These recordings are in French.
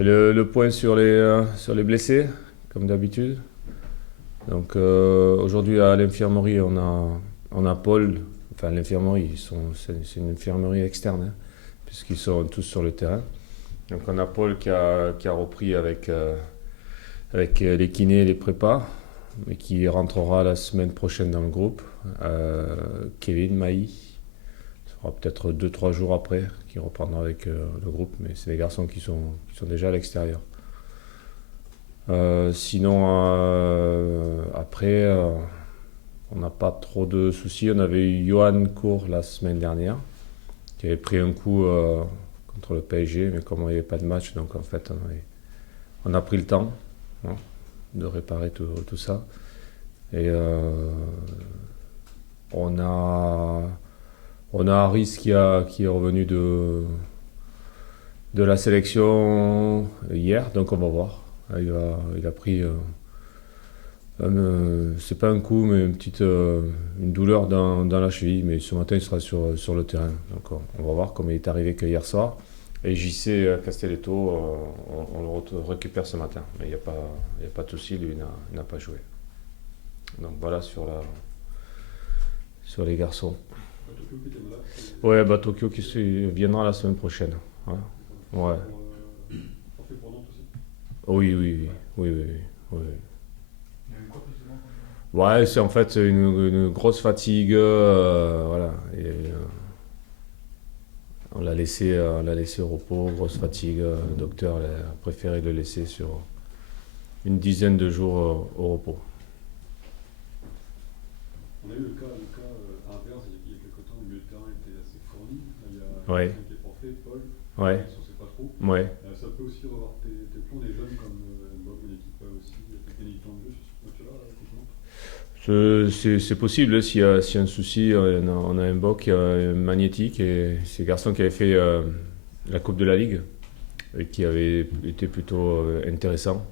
fait le point sur les blessés, comme d'habitude. Donc aujourd'hui à l'infirmerie, on a Paul. Enfin, l'infirmerie, c'est une infirmerie externe, hein, puisqu'ils sont tous sur le terrain. Donc on a Paul qui a repris avec les kinés et les prépas, mais qui rentrera la semaine prochaine dans le groupe. Kevin Maï, ça sera peut-être 2 3 jours après qu'il reprendra avec le groupe, mais c'est des garçons qui sont déjà à l'extérieur. Sinon, après, on n'a pas trop de soucis. On avait eu Johan Cour la semaine dernière, qui avait pris un coup contre le PSG, mais comme il n'y avait pas de match, donc en fait, on a pris le temps, hein, de réparer tout ça. Et on a, on a Harris qui est revenu de la sélection hier, donc on va voir. Il a pris, c'est pas un coup, mais une douleur dans la cheville. Mais ce matin, il sera sur le terrain. Donc on va voir comment il est arrivé que hier soir. Et JC Castelletto, on le récupère ce matin. Mais il y a pas de souci, lui, il n'a pas joué. Donc voilà sur les garçons. Tokyo qui était malade. Ouais, bah Tokyo viendra la semaine prochaine. Ouais. Ouais. Parfait pour Nantes aussi. Oui, oui, oui, oui, oui, oui, oui. Il y a eu quoi précisément Ouais, c'est en fait une grosse fatigue, voilà. Et, on l'a laissé au repos, grosse fatigue. Le docteur a préféré le laisser sur une dizaine de jours au repos. On a eu le cas inverse il y a quelques temps où le milieu de terrain était assez fourni. Là, il y a Ouais, quelqu'un qui est porté, Paul. ouais, On ne sait pas trop. ouais. Ça peut aussi revoir tes plans des jeunes comme Bob, une équipe aussi, peut-être gagner du temps de jeu sur ce match-là contre Nantes. C'est possible, s'il y a un souci, on a un Boc magnétique et ces garçons qui avaient fait la Coupe de la Ligue et qui avait été plutôt intéressant.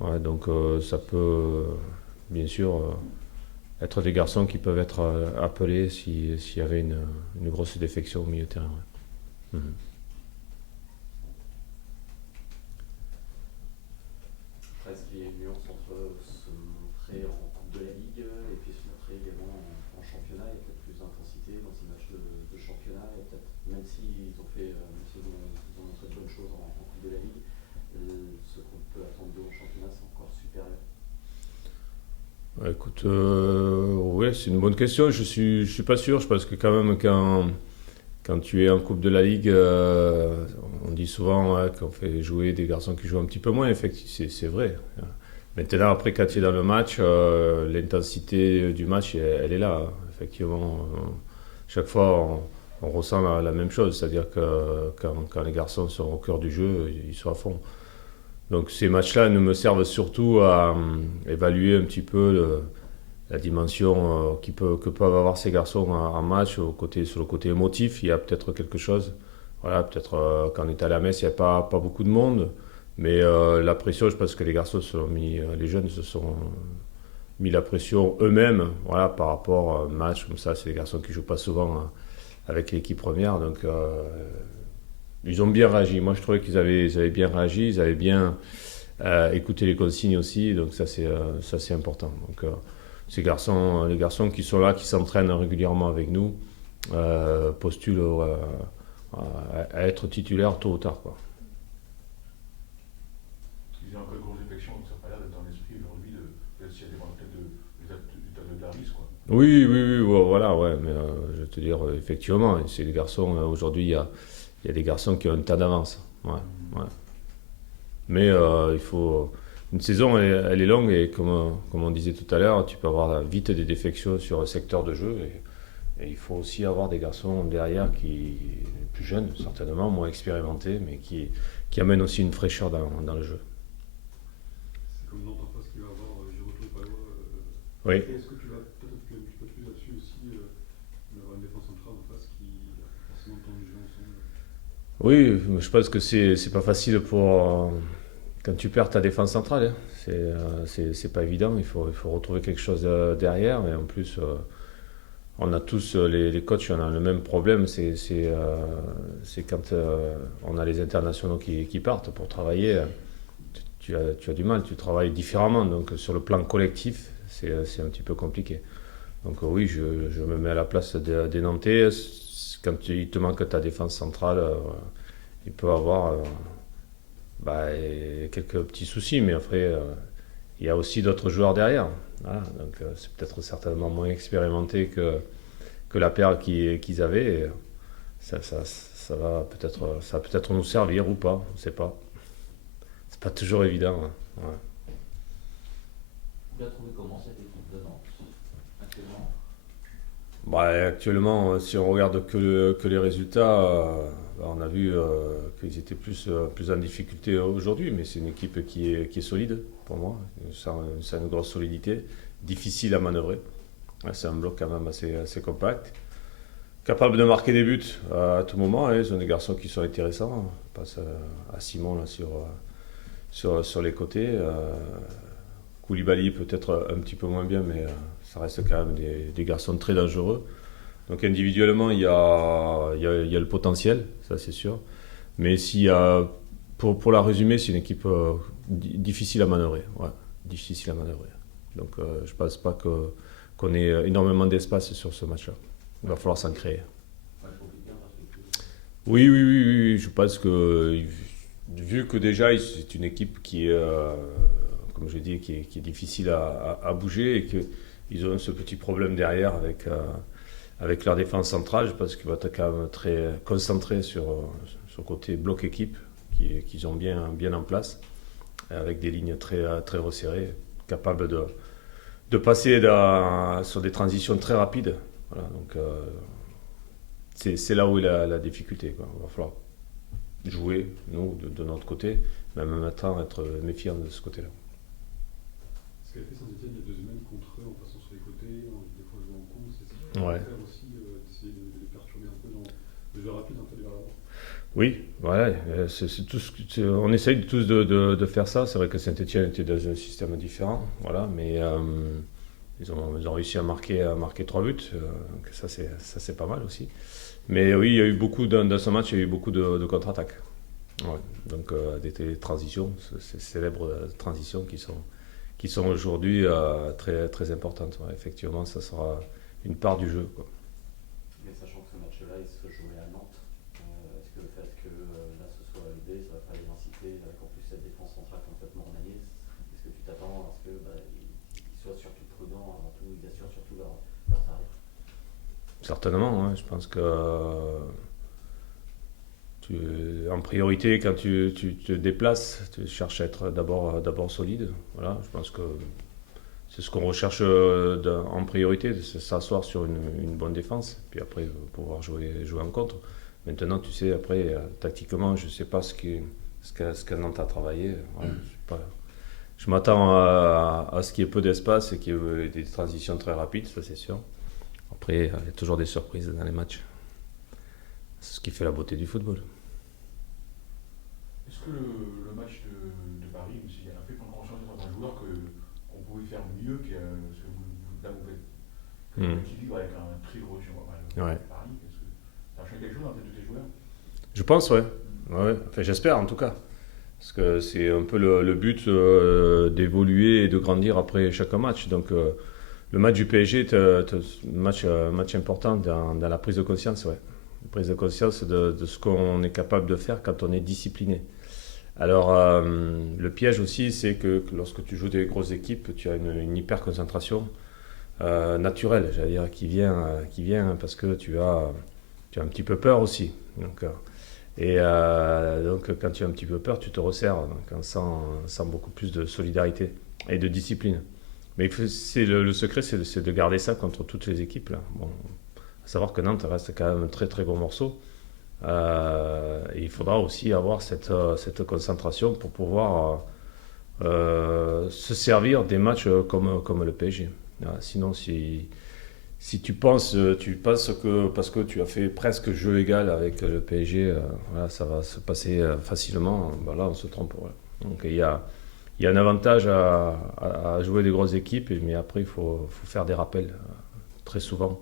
Ouais, donc ça peut bien sûr être des garçons qui peuvent être appelés s'il y avait une grosse défection au milieu de terrain. Ouais. Mhm. Est-ce qu'il y a une nuance entre se montrer en Coupe de la Ligue et puis se montrer également en championnat? Il y a peut-être plus d'intensité dans ces matchs de championnat, et peut-être même s'ils ont fait, même s'ils ont montré de bonnes choses en Coupe de la Ligue, ce qu'on peut attendre d'eux en championnat, c'est encore supérieur. Ouais, écoute, ouais, c'est une bonne question. Je suis pas sûr. Je pense que quand même quand tu es en Coupe de la Ligue, on dit souvent, ouais, qu'on fait jouer des garçons qui jouent un petit peu moins. Effectivement, c'est vrai. Maintenant, après, quand tu es dans le match, l'intensité du match, elle est là. Effectivement, chaque fois, on ressent la même chose. C'est-à-dire que quand les garçons sont au cœur du jeu, ils sont à fond. Donc ces matchs-là ne me servent surtout à évaluer un petit peu la dimension que peuvent avoir ces garçons en match. Sur le côté émotif, il y a peut-être quelque chose. Voilà, peut-être quand on est à la messe, il n'y a pas beaucoup de monde. Mais la pression, je pense que les jeunes se sont mis la pression eux-mêmes, voilà, par rapport à un match comme ça. C'est des garçons qui ne jouent pas souvent avec l'équipe première. Donc ils ont bien réagi. Moi, je trouvais qu'ils avaient bien réagi. Ils avaient bien écouté les consignes aussi. Donc ça, c'est important. Donc les garçons qui sont là, qui s'entraînent régulièrement avec nous, postulent à être titulaires tôt ou tard, quoi. Parce qu'ils ont encore une grosse défection, donc ça n'a pas l'air d'être dans l'esprit aujourd'hui s'il y a des dans la tête de Davis, quoi. Oui, oui, oui, voilà, ouais. Mais je vais te dire, effectivement, c'est des garçons. Aujourd'hui, il y a des garçons qui ont un tas d'avance. Ouais, ouais. Mais il faut. Une saison, elle est longue et comme on disait tout à l'heure, tu peux avoir vite des défections sur un secteur de jeu. Et il faut aussi avoir des garçons derrière plus jeunes, certainement, moins expérimentés, mais qui amènent aussi une fraîcheur dans le jeu. C'est comme Nantes en face qui va avoir Giroud et Palois. Oui. Est-ce que tu vas peut-être appuyer un petit peu plus là-dessus aussi, d'avoir une défense centrale en face qui a forcément le temps de jouer ensemble? Oui, je pense que c'est pas facile quand tu perds ta défense centrale, hein. C'est pas évident. Il faut retrouver quelque chose derrière. Et en plus, on a tous, les coachs, on a le même problème, c'est quand on a les internationaux qui partent pour travailler, tu as du mal, tu travailles différemment. Donc sur le plan collectif, c'est un petit peu compliqué. Donc oui, je me mets à la place des Nantais. Quand il te manque ta défense centrale, il peut avoir quelques petits soucis, mais après, il y a aussi d'autres joueurs derrière. Voilà, donc c'est peut-être certainement moins expérimenté que la paire qu'ils avaient. Et ça va peut-être nous servir ou pas, on ne sait pas. C'est pas toujours évident. Hein. Ouais. Vous la trouvez comment cette équipe de Nantes actuellement? Actuellement, si on regarde que les résultats, on a vu qu'ils étaient plus en difficulté aujourd'hui, mais c'est une équipe qui est solide pour moi. Ça a une grosse solidité, difficile à manœuvrer. Ouais, c'est un bloc quand même assez compact. Capable de marquer des buts à tout moment. Ils ont des garçons qui sont intéressants. On passe à Simon là, sur les côtés. Koulibaly peut-être un petit peu moins bien, mais ça reste quand même des garçons très dangereux. Donc individuellement, il y a le potentiel, ça c'est sûr. Mais pour la résumer, c'est une équipe difficile à manœuvrer. Ouais, difficile à manœuvrer. Donc je ne pense pas qu'on ait énormément d'espace sur ce match-là. Il va falloir s'en créer. Oui, je pense que vu que déjà c'est une équipe qui est, comme je dis, qui est difficile à bouger et qu'ils ont ce petit problème derrière avec leur défense centrale, je pense qu'ils vont être quand même très concentrés sur le côté bloc équipe qu'ils ont bien en place, avec des lignes très resserrées, capables de passer sur des transitions très rapides. Voilà, donc c'est là où est la difficulté, quoi. Il va falloir jouer, nous, de notre côté, mais en même temps être méfiant de ce côté-là. Ce qu'a fait Saint-Etienne il y a 2 semaines contre eux, en passant sur les côtés, des fois jouant en contre, c'est ça qu'il faut faire aussi, d'essayer de les perturber un peu, de jouer rapide un peu vers l'avant. Oui, voilà, on essaye tous de faire ça. C'est vrai que Saint-Etienne était dans un système différent, voilà, mais ils ont réussi à marquer 3 buts, donc ça c'est pas mal aussi. Mais oui, il y a eu beaucoup dans ce match, il y a eu beaucoup de contre-attaques. Ouais, donc des transitions, ces célèbres transitions qui sont aujourd'hui très, très importantes. Ouais, effectivement, ça sera une part du jeu, quoi. Mais sachant que ce match-là, il se jouait à Nantes, est-ce que le fait que là ce soit ED, ça va pas les inciter, avec en plus cette défense centrale complètement remaniée, est-ce que tu t'attends à ce qu'ils soient surtout prudents avant tout, ils assurent surtout leurs arrières? Certainement, ouais, je pense que en priorité, quand tu te déplaces, tu cherches à être d'abord solide. Voilà, je pense que c'est ce qu'on recherche en priorité, c'est s'asseoir sur une bonne défense, puis après pouvoir jouer en contre. Maintenant, tu sais, après, tactiquement, je ne sais pas ce que Nantes a travaillé. Ouais, je m'attends à ce qu'il y ait peu d'espace et qu'il y ait des transitions très rapides, ça c'est sûr. Après, il y a toujours des surprises dans les matchs. C'est ce qui fait la beauté du football. Est-ce que le match de Paris aussi a fait prendre conscience de certains joueurs qu'on pouvait faire mieux que ce que vous faites un équilibre avec un très gros joueur Paris? Est-ce que ça a changé quelque chose dans la tête de tes joueurs? Je pense, ouais. Enfin, j'espère en tout cas. Parce que c'est un peu le but d'évoluer et de grandir après chaque match. Donc le match du PSG est un match important dans la prise de conscience. Ouais. Une prise de conscience de ce qu'on est capable de faire quand on est discipliné. Alors le piège aussi, c'est que lorsque tu joues des grosses équipes, tu as une hyper concentration naturelle, j'allais dire, qui vient parce que tu as un petit peu peur aussi. Donc quand tu as un petit peu peur, tu te resserres, donc on sent beaucoup plus de solidarité et de discipline. Mais le secret, c'est de garder ça contre toutes les équipes. Là. Bon, à savoir que Nantes reste quand même un très très gros morceau. Et il faudra aussi avoir cette concentration pour pouvoir se servir des matchs comme le PSG. Sinon, si tu penses que parce que tu as fait presque jeu égal avec le PSG, voilà, ça va se passer facilement, là on se trompe. Ouais. Donc il y a un avantage à jouer des grosses équipes, mais après il faut faire des rappels très souvent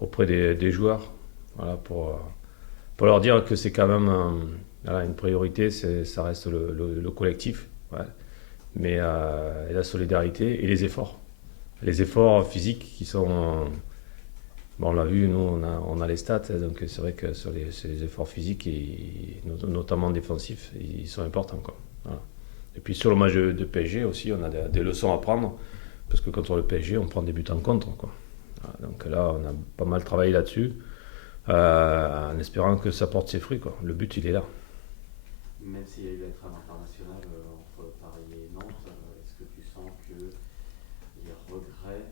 auprès des joueurs, voilà, pour leur dire que c'est quand même voilà, une priorité, ça reste le collectif, ouais. Mais et la solidarité et les efforts. Les efforts physiques qui sont... bon, on l'a vu, nous, on a les stats, donc c'est vrai que sur les efforts physiques, notamment défensifs, ils sont importants, quoi. Voilà. Et puis sur le match de PSG aussi, on a des leçons à prendre, parce que contre le PSG, on prend des buts en contre, quoi. Voilà, donc là, on a pas mal travaillé là-dessus, en espérant que ça porte ses fruits, quoi. Le but, il est là. Même s'il y a eu la trêve internationale entre Paris et Nantes, est-ce que tu sens que les regrets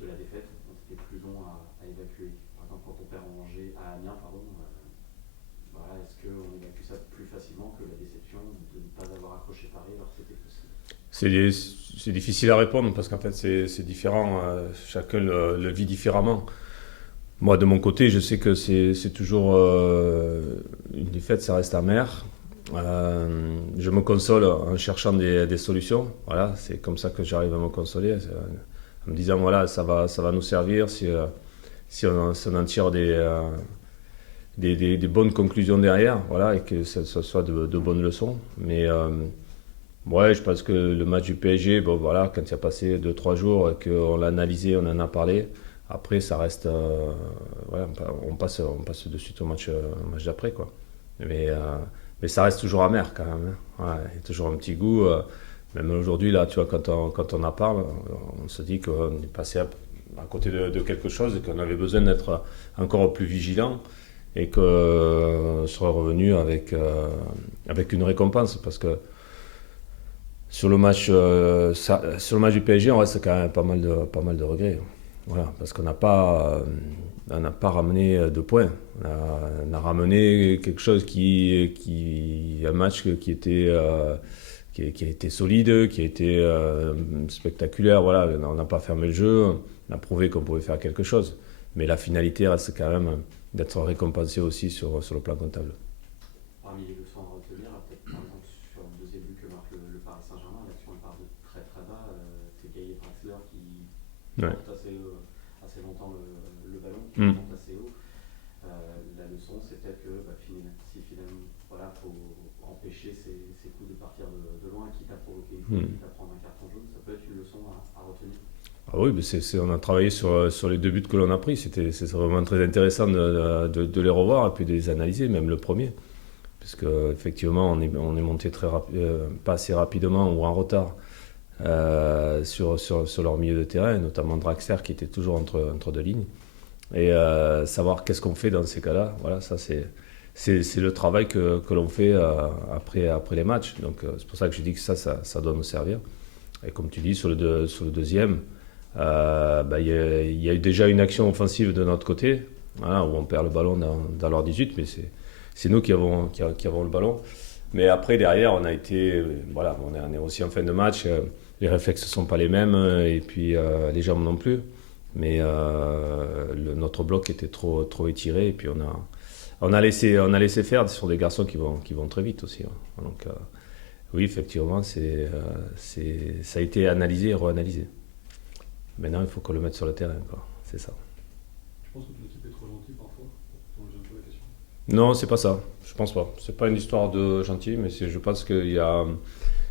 de la défaite ont été plus longs à évacuer? Par exemple, quand on perd à Amiens, voilà, est-ce qu'on évacue ça plus facilement que la déception de ne pas avoir accroché Paris alors que c'était possible? C'est difficile à répondre parce qu'en fait c'est différent, chacun le vit différemment. Moi de mon côté je sais que c'est toujours une défaite, ça reste amer. Je me console en cherchant des solutions, voilà, c'est comme ça que j'arrive à me consoler, en me disant voilà ça va nous servir si on en tire des bonnes conclusions derrière, voilà, et que ça soit de bonnes leçons. Mais ouais, je pense que le match du PSG, bon voilà, quand il y a passé 2-3 jours, qu'on l'a analysé, on en a parlé. Après, ça reste, ouais, on passe de suite au match d'après, quoi. Mais ça reste toujours amer quand même, hein. Ouais, il y a toujours un petit goût. Même aujourd'hui, là, tu vois, quand on en parle, on se dit qu'on est passé à côté de quelque chose et qu'on avait besoin d'être encore plus vigilant et qu'on serait revenu avec une récompense, parce que sur le match du PSG, on reste quand même pas mal de regrets. Voilà, parce qu'on n'a pas ramené de points. On a ramené quelque chose un match qui a été solide, qui a été spectaculaire. Voilà, on n'a pas fermé le jeu, on a prouvé qu'on pouvait faire quelque chose. Mais la finalité reste quand même d'être récompensé aussi sur le plan comptable. Parmi les leçons à retenir, peut-être par exemple sur le deuxième but que marque le Paris Saint-Germain, l'action part de très très bas, c'est Gaël Draxler qui porte assez longtemps le ballon, qui monte assez haut. La leçon, c'est peut-être que si finalement, voilà, faut empêcher ces coups de partir de loin, quitte à provoquer une faute, quitte à prendre un carton jaune, ça peut être une leçon à retenir. Ah oui, mais on a travaillé sur les 2 buts que l'on a pris. C'est vraiment très intéressant de les revoir et puis de les analyser, même le premier. Parce qu'effectivement, on est monté pas assez rapidement ou en retard sur leur milieu de terrain, notamment Draxler qui était toujours entre deux lignes. Et savoir qu'est-ce qu'on fait dans ces cas-là, voilà, ça c'est le travail que l'on fait après les matchs. Donc c'est pour ça que je dis que ça doit nous servir. Et comme tu dis, sur le deuxième, il y a eu déjà une action offensive de notre côté, voilà, où on perd le ballon dans leur 18, mais c'est nous qui avons le ballon. Mais après, derrière, on est aussi en fin de match, les réflexes ne sont pas les mêmes, et puis les jambes non plus. Mais notre bloc était trop étiré, et puis on a laissé faire sur des garçons qui vont très vite aussi, hein. Donc oui, effectivement, ça a été analysé et réanalysé. Maintenant, il faut qu'on le mette sur le terrain, quoi. C'est ça. Je pense que ton équipe est trop gentille parfois, pour changer un peu la question. Non, c'est pas ça. Je pense pas. C'est pas une histoire de gentil, mais je pense qu'il y a...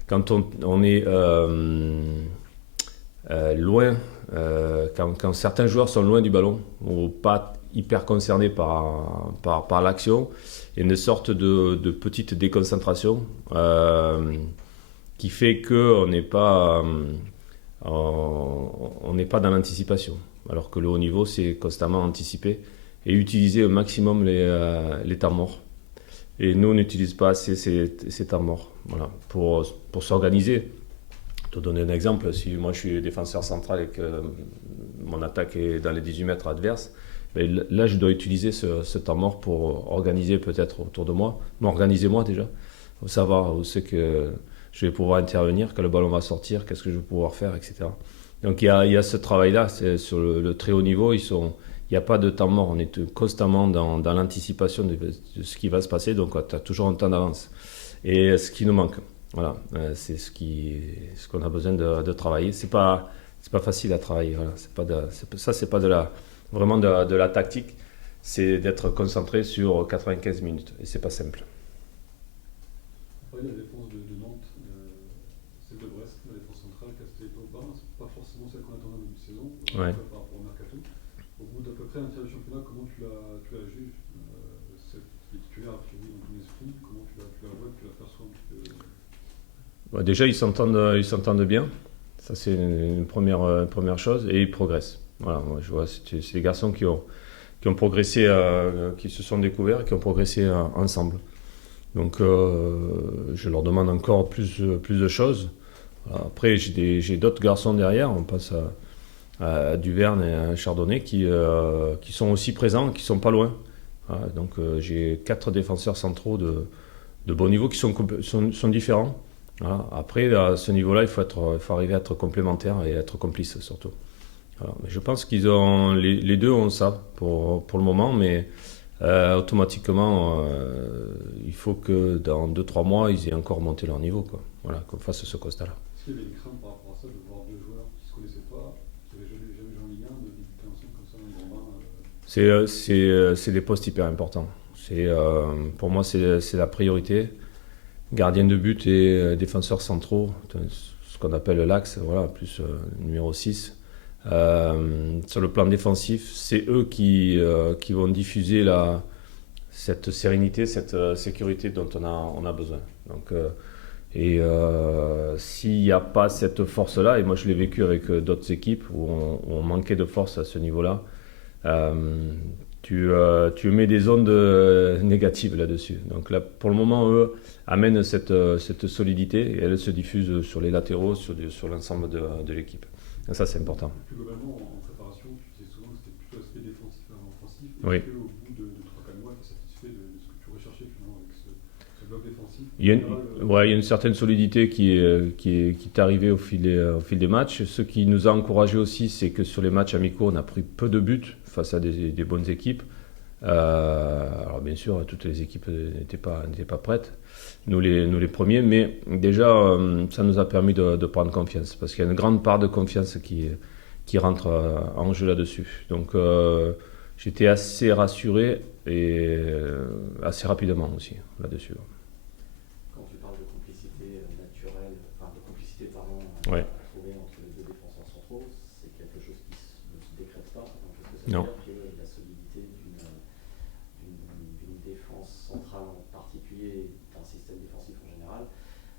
Quand on est loin, quand certains joueurs sont loin du ballon, ou pas hyper concernés par l'action, il y a une sorte de petite déconcentration qui fait qu'on n'est pas... on n'est pas dans l'anticipation, alors que le haut niveau, c'est constamment anticiper et utiliser au maximum les temps morts. Et nous, on n'utilise pas assez ces temps morts, voilà, pour s'organiser. Pour te donner un exemple, si moi je suis défenseur central et que mon attaque est dans les 18 mètres adverses, là je dois utiliser ce temps mort pour organiser peut-être autour de moi, m'organiser moi déjà, pour savoir où c'est que je vais pouvoir intervenir, quand le ballon va sortir, qu'est-ce que je vais pouvoir faire, etc. Donc il y a ce travail-là, sur le très haut niveau, il n'y a pas de temps mort, on est constamment dans l'anticipation de ce qui va se passer, donc tu as toujours un temps d'avance. Et ce qui nous manque, voilà, c'est ce qu'on a besoin de travailler. C'est pas c'est pas facile à travailler. Voilà. C'est pas vraiment de la tactique. C'est d'être concentré sur 95 minutes. Et c'est pas simple. Après, la défense de Nantes, celle de Brest, la défense centrale, Castelletto-Aubin, c'est pas forcément celle qu'on attendait au début de saison, Ouais. par rapport au mercato. Au bout d'à peu près un tiers du championnat, comment tu la juges les titulaires qui dans ton esprit, comment tu la vois, tu la perçois un petit peu Déjà, ils s'entendent bien. Ça, c'est une première chose. Et ils progressent. Voilà, moi, je vois, c'est des garçons qui ont progressé, qui se sont découverts, qui ont progressé ensemble. Donc, je leur demande encore plus de choses. Voilà. Après, j'ai d'autres garçons derrière. On passe à Duverne et à Chardonnay qui sont aussi présents, qui sont pas loin. Voilà. Donc, j'ai 4 défenseurs centraux de bon niveau qui sont différents. Voilà. Après, à ce niveau-là, il faut arriver à être complémentaire et être complice surtout. Voilà. Mais je pense les deux ont ça pour le moment, mais automatiquement, il faut que dans 2-3 mois, ils aient encore monté leur niveau, quoi. Voilà, qu'on fasse ce constat-là. Est-ce qu'il y avait une crainte par rapport à ça de voir deux joueurs qui ne se connaissaient pas, qui n'avaient jamais joué en Ligue 1, de débuter ensemble comme ça dans le grand bain C'est des postes hyper importants. Pour moi, c'est la priorité. Gardien de but et défenseurs centraux, ce qu'on appelle l'axe, voilà, plus numéro 6. Sur le plan défensif, c'est eux qui vont diffuser cette sérénité, cette sécurité dont on a besoin. Donc, s'il n'y a pas cette force-là, et moi je l'ai vécu avec d'autres équipes où on manquait de force à ce niveau-là, tu mets des ondes négatives là-dessus. Donc là, pour le moment, eux amènent cette solidité et elle se diffuse sur les latéraux, sur l'ensemble de l'équipe. Et ça, c'est important. Plus globalement, en préparation, tu disais souvent que c'était plutôt l'aspect défensif qu'un offensif. Oui. Est-ce qu'au bout de 3-4 mois, tu es satisfait de ce que tu recherchais finalement avec ce bloc défensif? Il y a une certaine solidité qui est arrivée au fil des matchs. Ce qui nous a encouragé aussi, c'est que sur les matchs amicaux, on a pris peu de buts face à des bonnes équipes. Alors bien sûr, toutes les équipes n'étaient pas prêtes, nous les premiers, mais déjà ça nous a permis de prendre confiance, parce qu'il y a une grande part de confiance qui rentre en jeu là-dessus. Donc j'étais assez rassuré et assez rapidement aussi là-dessus. Quand tu parles de complicité naturelle, enfin de complicité pardon, Ouais. trouvée entre les deux défenseurs centraux, c'est quelque chose qui ne se décrète pas. Donc est-ce que ça Non. veut dire que la solidité d'une défense centrale en particulier, d'un système défensif en général,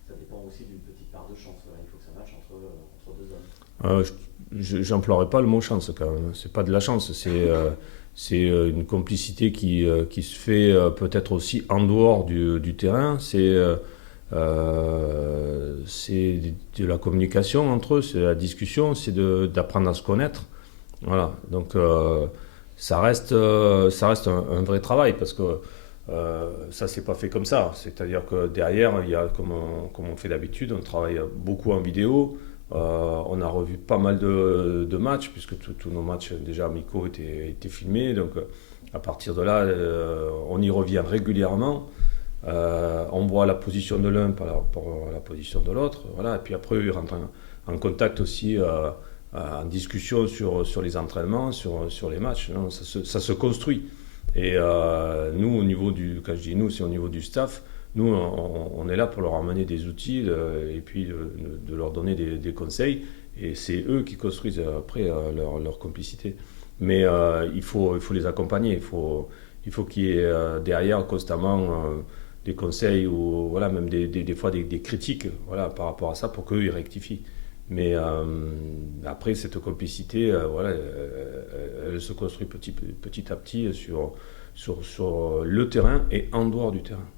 ça dépend aussi d'une petite part de chance. Voilà, il faut que ça matche entre deux hommes. J'emploierais pas le mot chance quand même. C'est pas de la chance, c'est une complicité qui se fait peut-être aussi en dehors du terrain. C'est de la communication entre eux, c'est de la discussion, c'est d'apprendre à se connaître. Voilà. Donc ça reste un vrai travail, parce que ça c'est pas fait comme ça. C'est-à-dire que derrière, il y a comme on fait d'habitude, on travaille beaucoup en vidéo. On a revu pas mal de matchs, puisque tous nos matchs déjà amicaux étaient filmés. Donc à partir de là, on y revient régulièrement. On voit la position de l'un par rapport à la position de l'autre. Voilà. Et puis après, ils rentrent en contact aussi, en discussion sur les entraînements, sur les matchs. Non, ça se construit. Et nous, quand je dis nous, c'est au niveau du staff. Nous, on est là pour leur amener des outils et puis de leur donner des conseils. Et c'est eux qui construisent après leur complicité. Mais il faut les accompagner. Il faut qu'il y ait derrière constamment des conseils ou voilà, même des fois des critiques, voilà, par rapport à ça, pour qu'eux ils rectifient. Mais après, cette complicité, voilà, elle se construit petit à petit sur le terrain et en dehors du terrain.